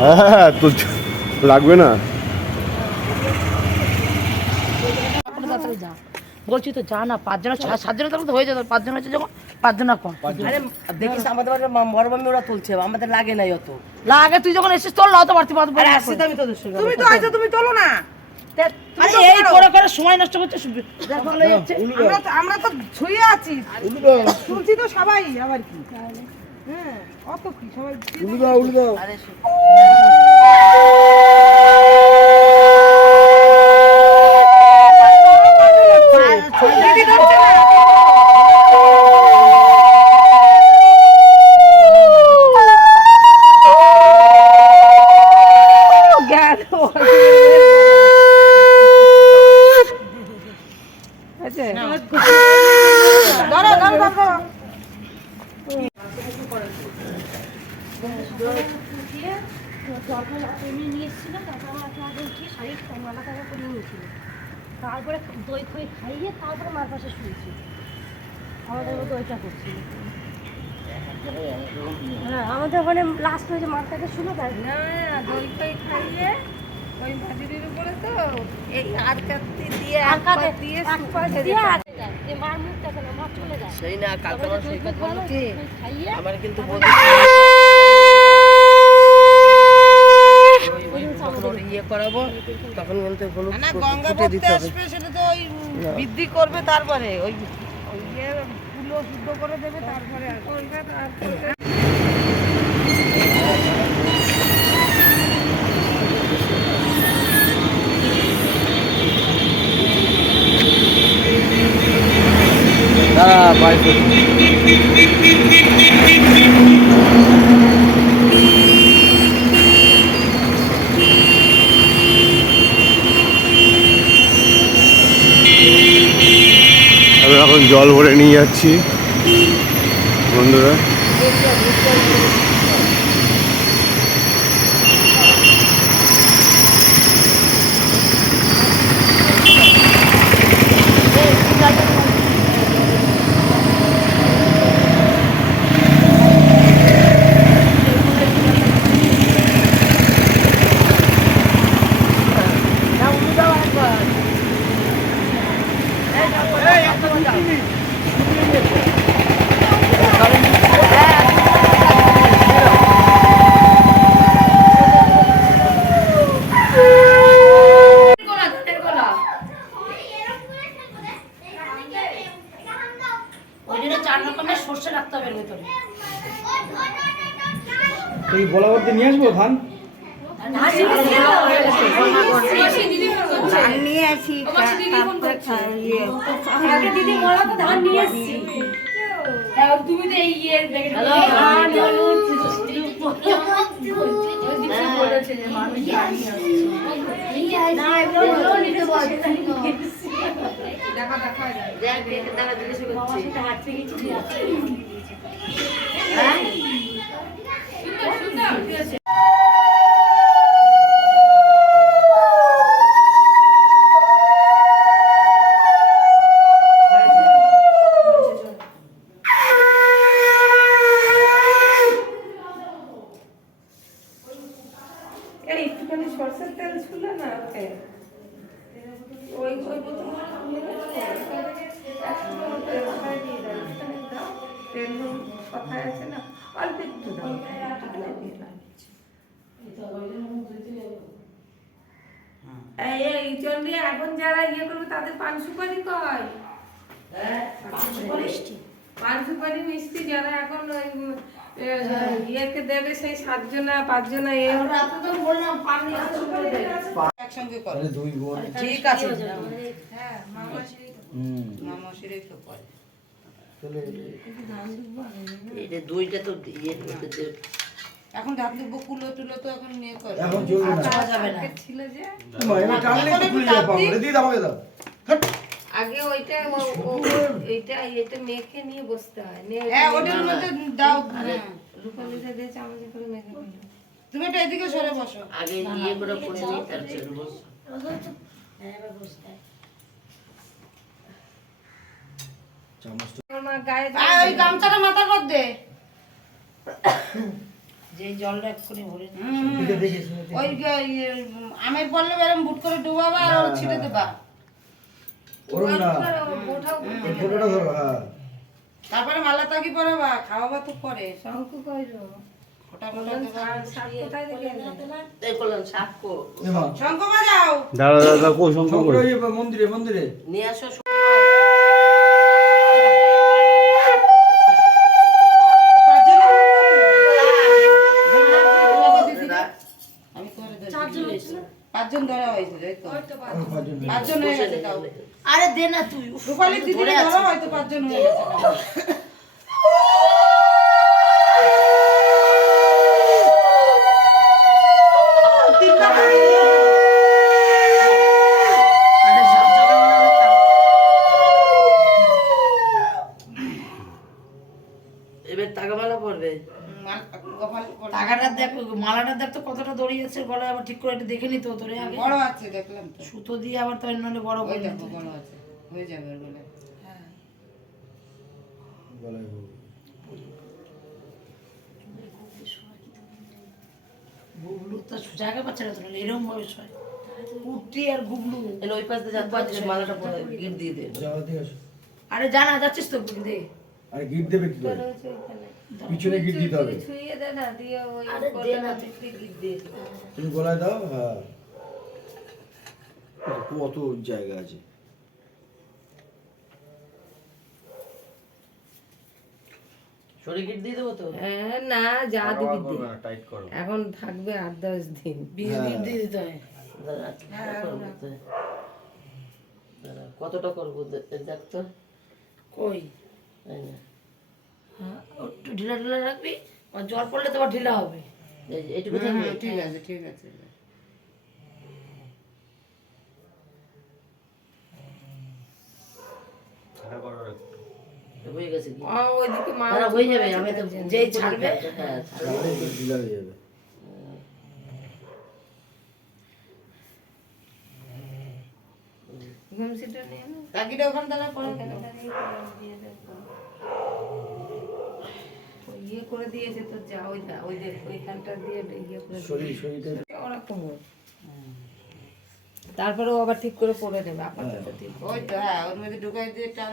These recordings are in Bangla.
হ্যাঁ তো লাগবে না। বলছি তো যা না, 5 জন 7 জন তখন তো হয়ে যেত, 5 জন হচ্ছে যখন 5 জন কম। আরে দেখিস আমাদের বড় মামি ওরা তুলছে, আমাদের লাগে নাই অত। লাগে তুই যখন এসেছিস তোর লাও তো বাড়তি বাদ। আরে আসছি তো আমি তোদের সঙ্গে। তুমি তো আইছো, তুমি তোলো না। আরে এই করে করে সময় নষ্ট করতে দেখো ভালো যাচ্ছে। আমরা তো ছুঁয়ে আছি, শুনছি তো সবাই। আবার কি হ্যাঁ অত কি সবাই উলু দাও উলু দাও। আরে তারপরে দই খই খাইয়ে তারপরে মার পাশে শুয়েছি। আমাদের মতো ওইটা করছিল। হ্যাঁ আমাদের ওখানে লাস্ট হয়েছে মার কাছে শুলো তাই না দই খই খাইয়ে ওই ভাজির উপরে তো এই আর কাটতে দিয়ে আর কাটে দিয়ে মার মুখ দেখে না, মা চলে যায়। সেই না কালকে আমার সেই কথা বললো কি আমার কিন্তু ইয়ে করাবো তখন কিন্তু হলুদ ফুটে দিতে হবে। সেটা তো ওই বৃদ্ধি করবে, তারপরে ওই ওই ইয়ে ফুলও শুদ্ধ করে দেবে, তারপরে আমি এখন জল ভরে নিয়ে যাচ্ছি বন্ধুরা। এই বলা বলতে নিয়ে আসবো ধান নিয়ে আসি দিদি বলা তো ধান নিয়ে এসেছি। তুমি তো এই ইয়ে একটুখানি সরষের তেল ছিল না ওই তেল কথায় আছে না, অল্প একটু দাও। এই জন্য এখন যারা ইয়ে করবে তাদের পান সুপারি কয়, পান সুপারি মিষ্টি যারা এখন ওই ইয়েকে দেবে সেই 7 জনা 5 জনা একসঙ্গে করে দুই বোন। ঠিক আছে হ্যাঁ মামাশিরাই তো করে। এটা দুইটা তো ইয়ে এখন ধান দিব কুলো টুলো তো এখন নিয়ে করে এখন চলবে না, যাবে না ছিল যে এটা টানলে তো খুলে যাবে পাবো দিদি আমাকে দাও। আগে ওইটা এটা মেখে নিয়ে বসতে হয়। হ্যাঁ ওটার মধ্যে দাও রূপালিটা দিয়ে চামচে করে মেখে ফেলো। তুমি একটু এদিকে সরে বসো, আগে ইয়ে করে করে দিই তারপরে বসো। হ্যাঁ এবার বসতে গায়ে ওই গামছাটা মাথার মধ্যে যে জলটা এক্ষুনি ভরে দিকে দেখিস ওই আমের পড়লে এরকম বুট করে ডুবাবা আর ও ছিটে দেবা। ওরম না ফটোটা ধরো হ্যাঁ তারপরে মালা তাকি পরাবা, খাওয়াবা তো পরে। শঙ্খ কইরো ফোটা ফোটা দেবা। কোথায় দেখে এই করলাম সাক্ষ্য। এমা শঙ্খ বাজাও। দাঁড়া দাঁড়া কো শঙ্কর শঙ্কর ওই মন্দিরে মন্দিরে নিয়ে আসো। আমি করে দিই। 5 জন ধরা হয়েছে, তাই তো? 5 জন হয়ে গেছে তাও। আরে দে না তুই রূপালী দিদি ধরা হয়তো 5 জন হয়ে গেছে। আরে সব জায়গা মনে হয় এবার টাকামালা পড়বে। টাকাটা দেখ, মালাটা দেখ তো কতটা দড়ি আছে গলায়, আবার ঠিক করে একটু দেখে নিত তোরে আগে। বড় আছে দেখলাম তো। সুতো দিয়ে আবার তাই নাহলে বড় ওই করে দেখো নিতে। বড় আছে, হয়ে যাবে ওর বলে। গলায় হোক। গুবলু তো জায়গা পাচ্ছে না তো, এরকম বয়স হয়। কুটি আর গুবলু। এলে ওই পাশ দিয়ে যাতে পারছিস মালাটা পরে গিফট দিয়ে দে। যাওয়া দিকে আসো আরে জানা যাচ্ছিস তো দে। আর গিফট দেবে কি করে পিছনে গিফট দিতে হবে ছুঁয়ে দে না, দিয়ে ওই আরে দে না তুই। গিফট দিয়ে দিবি। তুমি গলায় দাও হ্যাঁ কত জায়গা আছে শরীর গিফট দিয়ে দেবো তো। হ্যাঁ না, যা দিবি দে। এখন থাকবে 8-10 দিন। বিয়ে গিফট দিয়ে দিতে হয়। কতটা করবো দেখ তো। কই এই নে। হ্যাঁ, একটু ঢিলা ঢিলা রাখবি, আর জ্বর পড়লে তো আবার ঢিলা হবে। এইটুকু থাকবে। ঠিক আছে ঠিক আছে। হয়ে গেছে কি? ওইদিকে মা তারা হয়ে যাবে, আমি তো যেই ছাড়বে হ্যাঁ তাহলে তো ঢিলা হয়ে যাবে ঘুমসিটা নিয়ে না। কাকিটা ওখানে তাহলে পরে দিয়ে দে। ওই ইয়ে করে দিয়েছে তো, যা ওই যা ওই দেখ ওইখানটা দিয়ে ইয়ে করে শরীরটা ওরকম ওর। তারপরে ও আবার ঠিক করে পরে নেবে আপাতত ঠিক। ওই তো হ্যাঁ ওর মধ্যে ঢুকাই দিয়ে টান,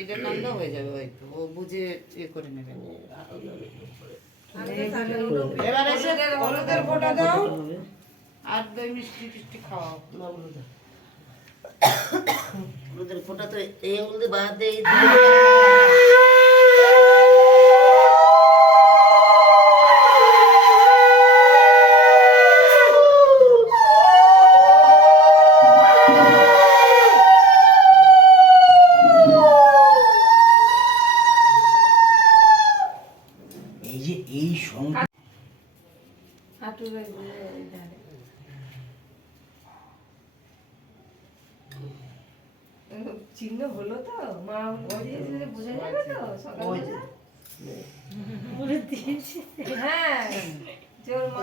এটা টানলেও হয়ে যাবে। ওই তো ও বুঝে ইয়ে করে নেবে। এবার এসে হলুদের ফোঁটা দাও আর দই মিষ্টি টিষ্টি খাওয়াও। হলুদের ফোঁটা তো এই হলুদে বাদ দিয়ে এই যে এই সংখ্যা হাঁটুর ওই ধারে। চিহ্ন হলো তো, মা বলিয়েছিল, বুঝে যাবে তো সকালে। হ্যাঁ, জোর মা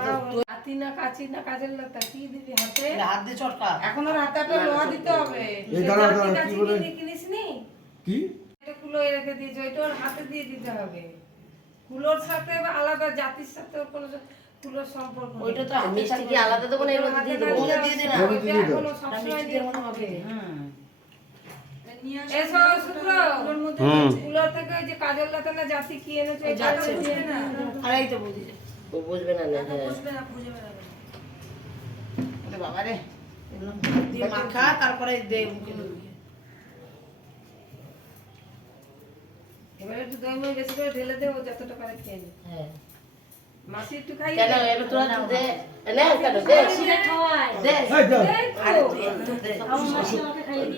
হাতি না কাচি না কাজের লতা কি দিবি হাতে? হাত দিয়ে চটকা। এখন ওর হাতে একটা লোহা দিতে হবে। এই দাঁড়া দাঁড়া কি কাচি বলে কিনিস নি? কি এটা কুলোয় রেখে দিয়েছে, ওইটা ওর হাতে দিয়ে দিতে হবে। কুলোর সাথে বা আলাদা জাতির সাথে ওর কোনো কুলোর সম্পর্ক নেই। ওইটা তো মিষ্টি কি আলাদা দেবো না এর মধ্যে দিয়ে দেবো? ওটা দিয়ে দে না। ওটা দিয়ে দাও। এখনো সবসময় দিয়ে মনে হবে। হুম। এসো শুক্র, কুলো থেকে ওই যে কাজল লতা না জাতি কি এনেছে ওই যাচ্ছে। কাজল দিয়ে না। আর এই তো বুঝি ও বুঝবে না না হ্যাঁ। ওরে বাবা রে। দিয়ে মাখা, তারপরে দে মুখে ঢুকিয়ে। এবারে একটু দই মই বেশি করে ঢেলে দে, ও যতটা পারে খেয়ে নে। হ্যাঁ। মাসি একটু খাই কেন এবার তোরা দে নে কেন দে দে এই দাও আরে তুই একটু দে।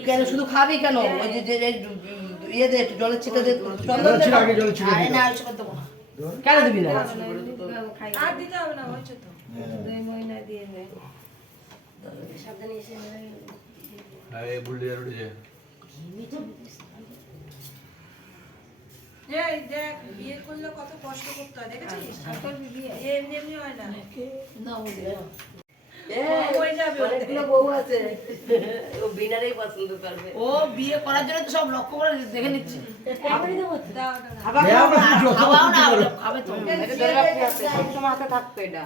কেন শুধু খাবি কেন? ওই যে ইয়ে দে একটু জলের ছিটা দে চন্দন দে। ছিড়ে আগে জল ছিড়ে আরে দিতে না, ওইসব দেবো না। কেন দিবি না? খাই আর দিতে হবে না, হয়েছে তো। দই মই না দিয়ে দে। সাবধানে এসে এই দেখ বিয়ে করলে কত কষ্ট করতে হয় দেখেছিস? আর তোর বিয়ে এমনি এমনি হয় না। না, ও দে না। অনেকগুলো বউ আছে ও বিনারেই পছন্দ করবে। ও বিয়ে করার জন্য তো সব লক্ষ্য করে দেখে নিচ্ছে। দেও না, কিছু খাওয়াও না, খাবে তো। এটা ধরে রাখতে হবে, সবসময় হাতে থাকতো এটা।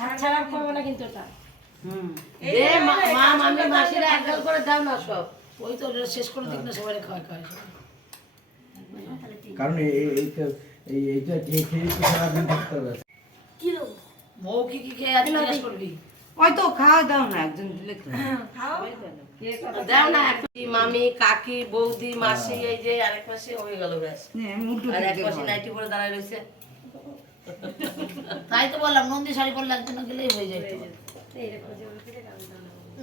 হাত ছাড়া করবে না কিন্তু ওটা। দে মা মামি মাসিরা একদল করে দাও না সব। ওই তো ওটা শেষ করে দিক না, সবাই খাওয়ায় খাওয়ায়। কারণ এইটা খেয়ে তো সারাদিন থাকতে হবে। বউ কি খেয়ে আছে জিজ্ঞেস করবি? ওই তো খাওয়া দাও না, একজন দিলে তো। দাও না একটু। মামি কাকি বৌদি মাসি এই যে আরেক মাসি হয়ে গেল ব্যাস। আর এক মাসি নাইটি পরে দাঁড়ায় রয়েছে। তাই তো বললাম নন্দী শাড়ি পরলে একজন গেলেই হয়ে যায়।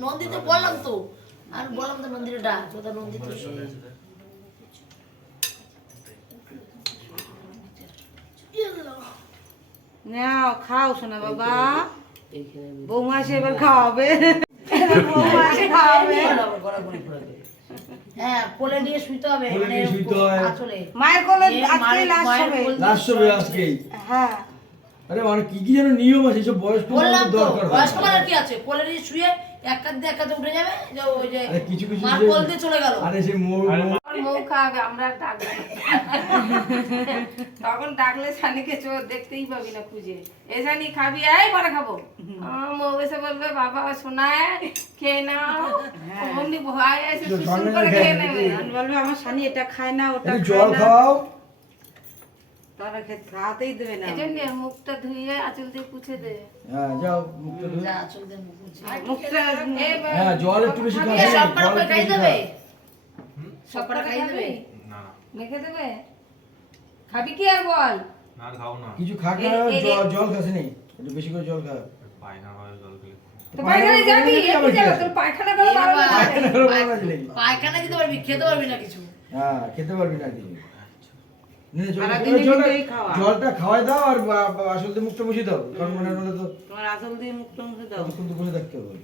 নন্দীতে বললাম তো, আর বললাম তো নন্দীর ডাক, ওটা নন্দী তো নাও খাও শোনা বাবা, বৌমা এসে এবার খাওয়াবে, বৌমা এসে খাওয়াবে। হ্যাঁ কোলে নিয়ে শুইতে হবে, কোলে নিয়ে শুইতে হয়। আসলে মায়ের কোলে আজকে লাস্ট হবে। লাস্ট হবে আজকেই। হ্যাঁ আরে মানে কি কি যেন নিয়ম আছে, সব বয়স্ক বললাম মানুষের তো দরকার হয়। বয়স্ক মানে কি আছে, কোলে নিয়ে শুয়ে এক কাঁধ দিয়ে এক কাঁধে উঠে যাবে, যে ওই যে আরে কিছু কিছু মার যে- কোল দিয়ে চলে গেল। আরে সেই মৌ খাওয়াবে, আমরা ডাকবো। তখন ডাকলে সানিকে চোখ দেখতেই পাবি না খুঁজে। এ সানি খাবি, এই পরে খাবো। মৌ এসে বলবে বাবা শোনায় খেয়ে নাও, অমনি ভয় এসে সুসুম করে খেয়ে নেবে। আমি বলবে আমার সানি এটা খায় না, ওটা একটু খায় জল না। খাওয়াও। তারা খাওয়াতেই দেবে না। এটা নিয়ে মুখটা ধুয়ে আঁচল দিয়ে পুছে দে। হ্যাঁ যাও মুখটা ধুয়ে। যা চল দে মুখ মুছে। মুখটা হ্যাঁ জল একটু বেশি খাও। এ সব কটা জল করে একটু খাই বেশি দেবে, খাও। সব কটা খাই দেবে। মেখে দেবে, খাবি কি আর বল। না খাও না, কিছু খাক না, জল খাস নি, একটু বেশি করে জল খা। পায়খানা হয় জল খেলে। তো পায়খানায় যাবি, একটু যাবে, তোর পায়খানা করে ভালো লাগে। পায়খানা দিতে পারবি, খেতে পারবি না কিছু। হ্যাঁ খেতে পারবি না কিছু। নে, সারাদিনে কিন্তু এই খাওয়া। জলটা খাওয়াই দাও আর আসলে মুখটা মুছে দাও, কারণ মনে হলে তো তোমার আঁচল দিয়ে মুখটা মুখে দাও। ততক্ষণ তো বসে থাকতে হবে।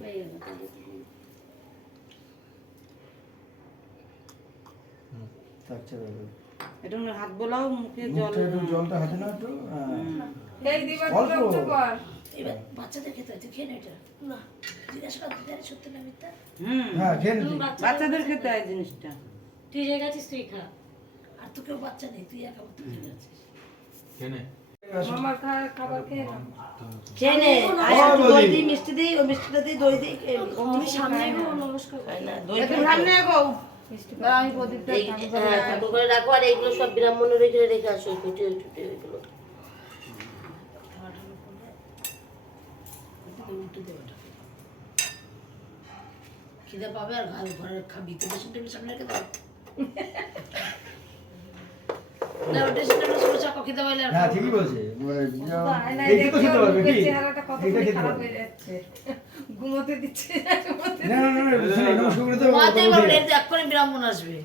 থাকছে দাও। এটা ওনার হাত বোলাও, মুখে জল। মুখটা একটু জলটা হাতে না একটু, হ্যাঁ। এই দিবা অল্প। তুই উঠে পড়। এবার বাচ্চাদের খেতে হয়, তুই খেয়ে নে এটা। না জিজ্ঞাসা কর, জানি সত্যি না মিথ্যা? হ্যাঁ খেয়ে নে তুই। বাচ্চাদের খেতে হয় জিনিসটা। তুই যে গেছিস তুই খা। আর তো কেউ বাচ্চা নেই, তুই একা তুই ঠিক আছিস। কেনে মামার খাবার খেয়ে নাও। খেয়ে নে, আর একটু দই দিই, মিষ্টি দিই, ওই মিষ্টিটা দিই, দই দিই, খেয়ে নে। তুমি সামনে এগো, নমস্কার করো। খাই না, দই একটু খাই না। সামনে এগো। আমি প্রদীপটা এই হ্যাঁ, ঠাকুর করে রাখো, আর এইগুলো সব ব্রাহ্মণের রেখে রেখে আসো, ওই কুটে টুটে ওইগুলো। উল্টে দেবে ওটা। খিদে পাবে আর ঘরে খাবি, তো বেশি টেবিল সামনে রেখে দাও। না ওটা সেটা সব চাকো খিদে পাইলে আর হ্যাঁ খাবো ঠিকই না। বলছে, মানে না, এইটা তো খেতে পারবে কি? মুখের চেহারাটা কত এইটা খেতে খারাপ পারবে। হয়ে যাচ্ছে। ঘুমোতে দিচ্ছে না, ঘুমোতে না না না না, শোনো, নমস্কার করে তো মাতেই পারবে না, এতে এক্ষুনি ব্রাহ্মণ আসবে।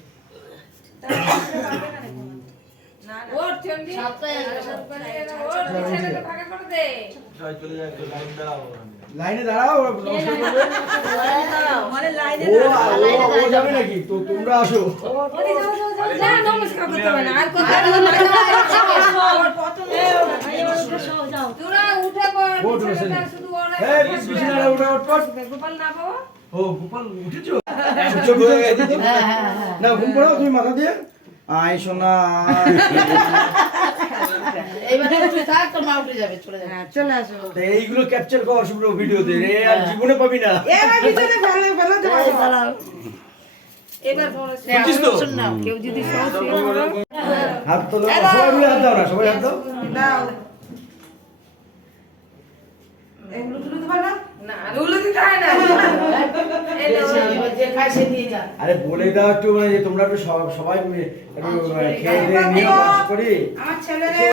ওর চন্ডী সাতটায় আসবে, ওর বিছানাটা ফাঁকা করে দে। জয় চলে যায় তো লাইন দাঁড়াও। লাইনে দাঁড়াও, ওরা নমস্কার করবে। মানে লাইনে ও যাবে নাকি? তো তোমরা আসো। না, নমস্কার করতে হবে না, আর করতে হবে না। তোরা উঠে পড়, ওঠ, বিছানাটা বসে নে। শুধু ওরা এই বিছানাটা উঠে ওঠ পড়। গোপাল না বাবা। ও গোপাল উঠেছো? চোখ হয়ে গেছে তো? না ঘুম পড়াও তুমি মাথা দিয়ে। আয় সোনা আয়। এইবারে তুই থাক, তোর মা উঠে যাবে, চলে যাবে। হ্যাঁ চলে আসো। তো এইগুলো ক্যাপচার কর শুভ্র ভিডিওতে, রে আর জীবনে পাবি না। এবার বিছানা ফেলে ফেলে দেবো। এবার তোরা বুঝছিস তো? শোন না, কেউ যদি হাত তোলো, সবাই মিলে হাত দাও না, সবাই হাত দাও। দাও। এগুলো তুলে দেবা না? না, ওগুলো দিতে হয় না। এই নাও। এবার যে খায় সে দিয়ে যা। আরে বলে দাও একটু, মানে যে তোমরা একটু সবাই মিলে একটু খেয়ে দিয়ে নিয়ে বাস করি। আমার ছেলেরে